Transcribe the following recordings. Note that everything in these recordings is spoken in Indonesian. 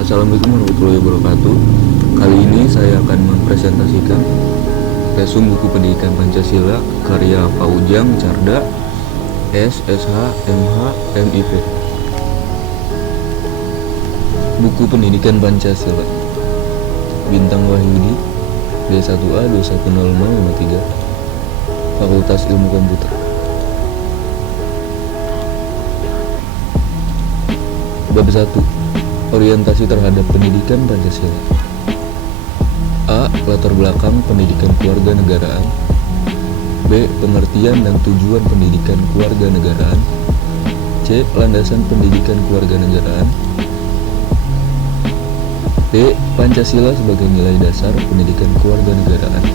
Assalamualaikum warahmatullahi wabarakatuh. Kali ini saya akan mempresentasikan resume buku pendidikan Pancasila karya Pak Ujang Carda, SSH, MH, MIP. Buku pendidikan Pancasila Bintang Wahyudi, D1A 210553, Fakultas Ilmu Komputer. Bab 1. Orientasi terhadap pendidikan Pancasila. A. Latar belakang pendidikan kewarganegaraan. B. Pengertian dan tujuan pendidikan kewarganegaraan. C. Landasan pendidikan kewarganegaraan. D. Pancasila sebagai nilai dasar pendidikan kewarganegaraan.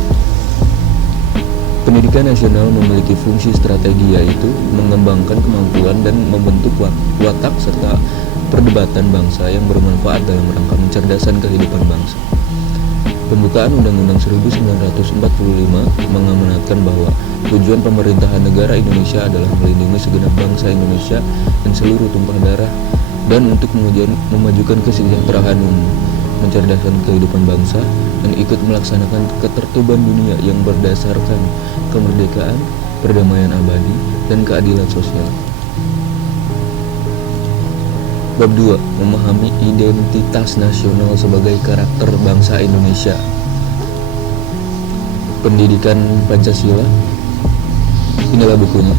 Pendidikan nasional memiliki fungsi strategi, yaitu mengembangkan kemampuan dan membentuk watak serta perdebatan bangsa yang bermanfaat dalam rangka mencerdaskan kehidupan bangsa. Pembukaan Undang-Undang 1945 mengamanatkan bahwa tujuan pemerintahan negara Indonesia adalah melindungi segenap bangsa Indonesia dan seluruh tumpah darah, dan untuk memajukan kesejahteraan umum, mencerdaskan kehidupan bangsa, dan ikut melaksanakan ketertiban dunia yang berdasarkan kemerdekaan, perdamaian abadi, dan keadilan sosial. Bab 2. Memahami identitas nasional sebagai karakter bangsa Indonesia. Pendidikan Pancasila. Inilah bukunya.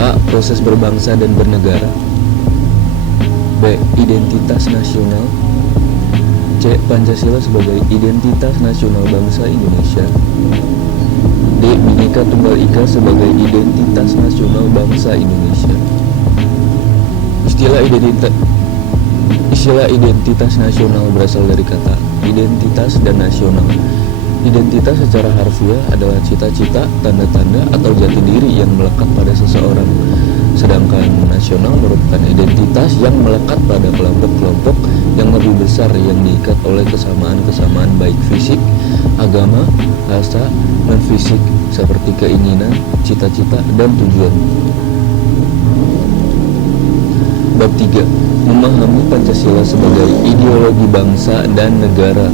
A. Proses berbangsa dan bernegara. B. Identitas nasional. C. Pancasila sebagai identitas nasional bangsa Indonesia. D. Bhinneka Tunggal Ika sebagai identitas nasional bangsa Indonesia. Istilah identitas nasional berasal dari kata identitas dan nasional. Identitas secara harfiah adalah cita-cita, tanda-tanda, atau jati diri yang melekat pada seseorang. Sedangkan nasional merupakan identitas yang melekat pada kelompok-kelompok yang lebih besar yang diikat oleh kesamaan-kesamaan baik fisik, agama, rasa, dan fisik seperti keinginan, cita-cita, dan tujuan. Bab 3. Memahami Pancasila sebagai ideologi bangsa dan negara.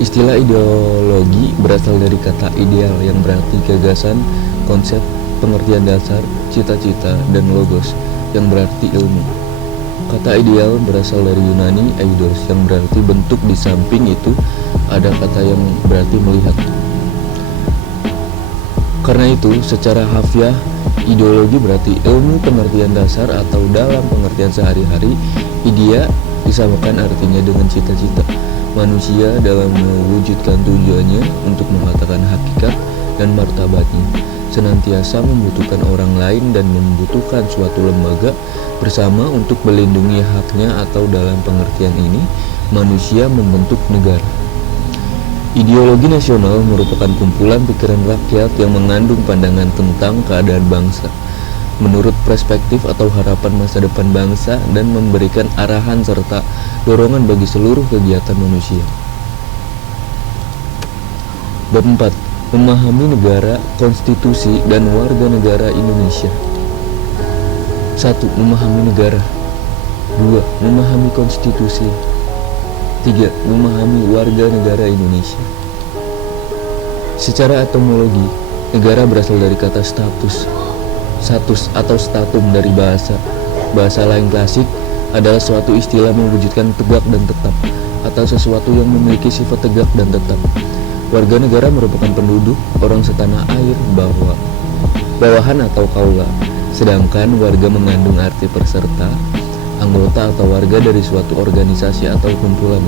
Istilah ideologi berasal dari kata ideal yang berarti gagasan, konsep, pengertian dasar, cita-cita, dan logos yang berarti ilmu. Kata ideal berasal dari Yunani eidos yang berarti bentuk. Di samping itu ada kata yang berarti melihat. Karena itu, secara harfiah, ideologi berarti ilmu pengertian dasar, atau dalam pengertian sehari-hari, idea disamakan artinya dengan cita-cita manusia dalam mewujudkan tujuannya untuk mengatakan hakikat dan martabatnya, senantiasa membutuhkan orang lain dan membutuhkan suatu lembaga bersama untuk melindungi haknya, atau dalam pengertian ini, manusia membentuk negara. Ideologi nasional merupakan kumpulan pikiran rakyat yang mengandung pandangan tentang keadaan bangsa, menurut perspektif atau harapan masa depan bangsa, dan memberikan arahan serta dorongan bagi seluruh kegiatan manusia. Bab 4. Memahami negara, konstitusi, dan warga negara Indonesia. 1. Memahami negara. 2. Memahami konstitusi. 3. Memahami warga negara Indonesia. Secara etimologi, negara berasal dari kata status atau statum dari bahasa. Bahasa lain klasik adalah suatu istilah mewujudkan tegak dan tetap, atau sesuatu yang memiliki sifat tegak dan tetap. Warga negara merupakan penduduk, orang setanah air, bawahan atau kaula. Sedangkan warga mengandung arti peserta, anggota atau warga dari suatu organisasi atau kumpulan.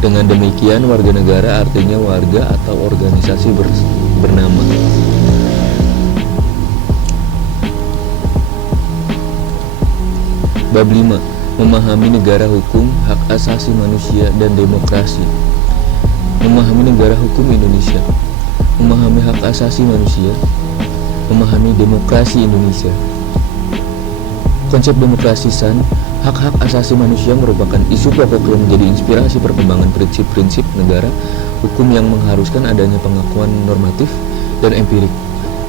Dengan demikian, warga negara artinya warga atau organisasi bernama. Bab 5. Memahami negara hukum, hak asasi manusia, dan demokrasi. Memahami negara hukum Indonesia. Memahami hak asasi manusia. Memahami demokrasi Indonesia. Konsep demokrasi SAN, hak-hak asasi manusia, merupakan isu pokok yang menjadi inspirasi perkembangan prinsip-prinsip negara hukum yang mengharuskan adanya pengakuan normatif dan empirik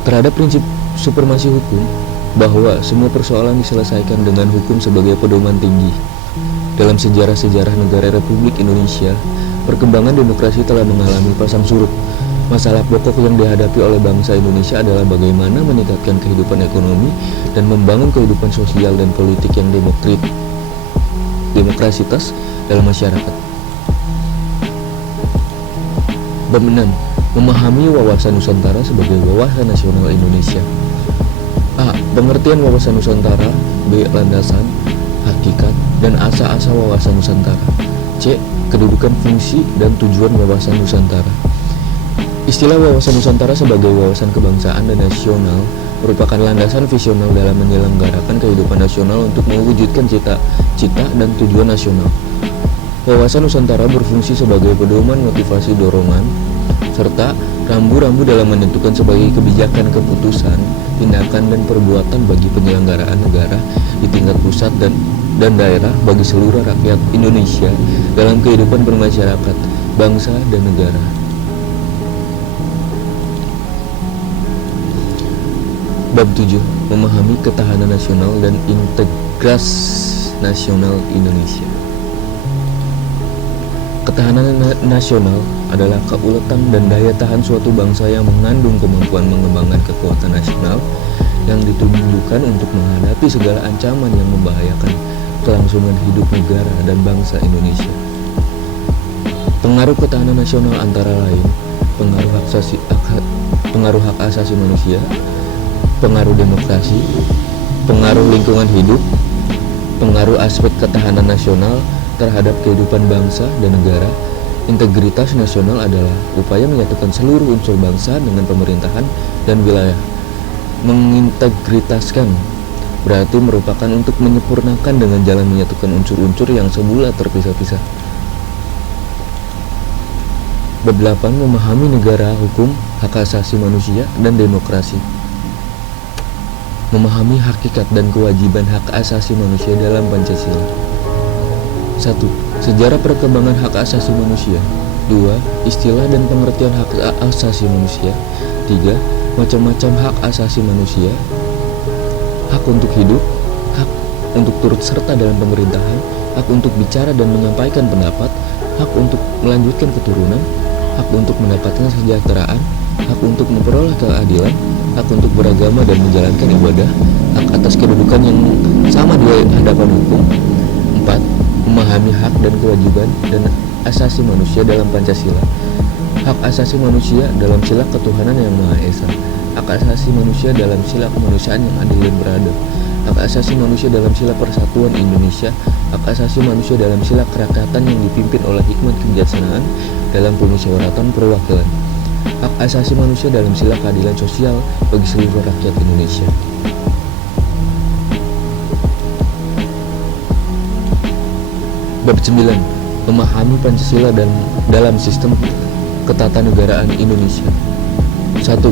terhadap prinsip supremasi hukum, bahwa semua persoalan diselesaikan dengan hukum sebagai pedoman tinggi. Dalam sejarah-sejarah negara Republik Indonesia, perkembangan demokrasi telah mengalami pasang surut. Masalah pokok yang dihadapi oleh bangsa Indonesia adalah bagaimana meningkatkan kehidupan ekonomi dan membangun kehidupan sosial dan politik yang demokrasitas dalam masyarakat. Bab 6. Memahami wawasan Nusantara sebagai wawasan nasional Indonesia. A. Pengertian wawasan Nusantara. B. Landasan, hakikat, dan asa-asa wawasan Nusantara. C. Kedudukan, fungsi, dan tujuan wawasan Nusantara. Istilah wawasan Nusantara sebagai wawasan kebangsaan dan nasional merupakan landasan visional dalam menyelenggarakan kehidupan nasional untuk mewujudkan cita-cita dan tujuan nasional. Wawasan Nusantara berfungsi sebagai pedoman, motivasi, dorongan, serta rambu-rambu dalam menentukan sebagai kebijakan, keputusan, tindakan, dan perbuatan bagi penyelenggaraan negara di tingkat pusat dan daerah bagi seluruh rakyat Indonesia dalam kehidupan bermasyarakat, bangsa, dan negara. Bab 7. Memahami ketahanan nasional dan integritas nasional Indonesia. Ketahanan nasional adalah keuletan dan daya tahan suatu bangsa yang mengandung kemampuan mengembangkan kekuatan nasional yang ditunjukkan untuk menghadapi segala ancaman yang membahayakan kelangsungan hidup negara dan bangsa Indonesia. Pengaruh ketahanan nasional antara lain pengaruh hak asasi manusia, pengaruh demokrasi, pengaruh lingkungan hidup, pengaruh aspek ketahanan nasional terhadap kehidupan bangsa dan negara. Integritas nasional adalah upaya menyatukan seluruh unsur bangsa dengan pemerintahan dan wilayah. Mengintegritaskan berarti merupakan untuk menyempurnakan dengan jalan menyatukan unsur-unsur yang semula terpisah-pisah. Bab 8. Memahami negara, hukum, hak asasi manusia, dan demokrasi. Memahami hakikat dan kewajiban hak asasi manusia dalam Pancasila. 1. Sejarah perkembangan hak asasi manusia. 2. Istilah dan pengertian hak asasi manusia. 3. Macam-macam hak asasi manusia. Hak untuk hidup, hak untuk turut serta dalam pemerintahan, hak untuk bicara dan menyampaikan pendapat, hak untuk melanjutkan keturunan, hak untuk mendapatkan kesejahteraan, hak untuk memperoleh keadilan, hak untuk beragama dan menjalankan ibadah, hak atas kedudukan yang sama di hadapan hukum. 4. Memahami hak dan kewajiban dan asasi manusia dalam Pancasila. Hak asasi manusia dalam sila ketuhanan yang Maha Esa. Hak asasi manusia dalam sila kemanusiaan yang adil dan beradab. Hak asasi manusia dalam sila persatuan Indonesia. Hak asasi manusia dalam sila kerakyatan yang dipimpin oleh hikmat kebijaksanaan dalam permusyawaratan perwakilan. Hak asasi manusia dalam sila keadilan sosial bagi seluruh rakyat Indonesia. Bab 9. Memahami Pancasila dan dalam sistem ketatanegaraan Indonesia. 1.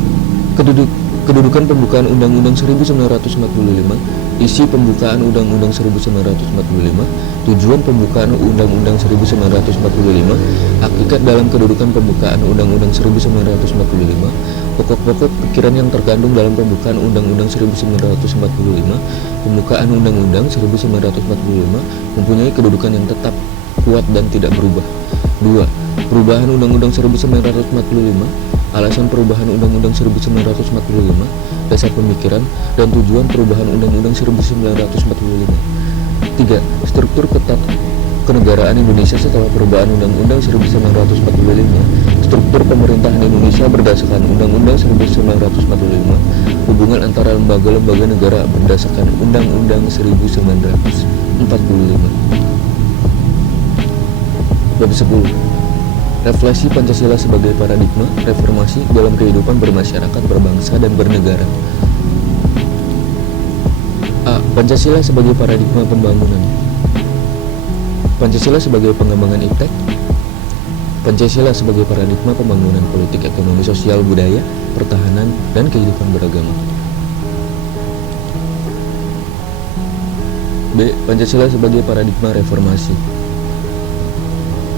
Kedudukan pembukaan Undang-Undang 1945. Isi pembukaan Undang-Undang 1945. Tujuan pembukaan Undang-Undang 1945. Hakikat dalam kedudukan pembukaan Undang-Undang 1945. Pokok-pokok pikiran yang terkandung dalam pembukaan Undang-Undang 1945. Pembukaan Undang-Undang 1945 mempunyai kedudukan yang tetap, kuat, dan tidak berubah. 2. Perubahan Undang-Undang 1945. Alasan perubahan Undang-Undang 1945, dasar pemikiran, dan tujuan perubahan Undang-Undang 1945. 3. Struktur kenegaraan Indonesia setelah perubahan Undang-Undang 1945. Struktur pemerintahan Indonesia berdasarkan Undang-Undang 1945. Hubungan antara lembaga-lembaga negara berdasarkan Undang-Undang 1945. Bab 10. Refleksi Pancasila sebagai paradigma reformasi dalam kehidupan bermasyarakat, berbangsa, dan bernegara. A. Pancasila sebagai paradigma pembangunan. Pancasila sebagai pengembangan iptek. Pancasila sebagai paradigma pembangunan politik, ekonomi, sosial, budaya, pertahanan, dan kehidupan beragama. B. Pancasila sebagai paradigma reformasi.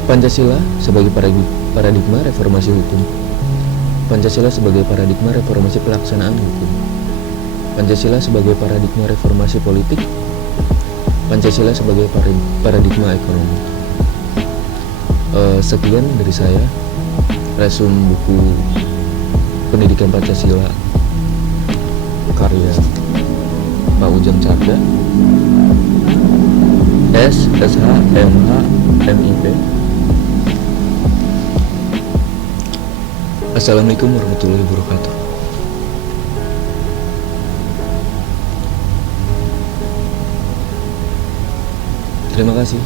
Pancasila sebagai paradigma reformasi hukum. Pancasila sebagai paradigma reformasi pelaksanaan hukum. Pancasila sebagai paradigma reformasi politik. Pancasila sebagai paradigma ekonomi. Sekian dari saya, resume buku Pendidikan Pancasila karya Pak Ujang Carda, SH, MH, MIP. Assalamualaikum warahmatullahi wabarakatuh. Terima kasih.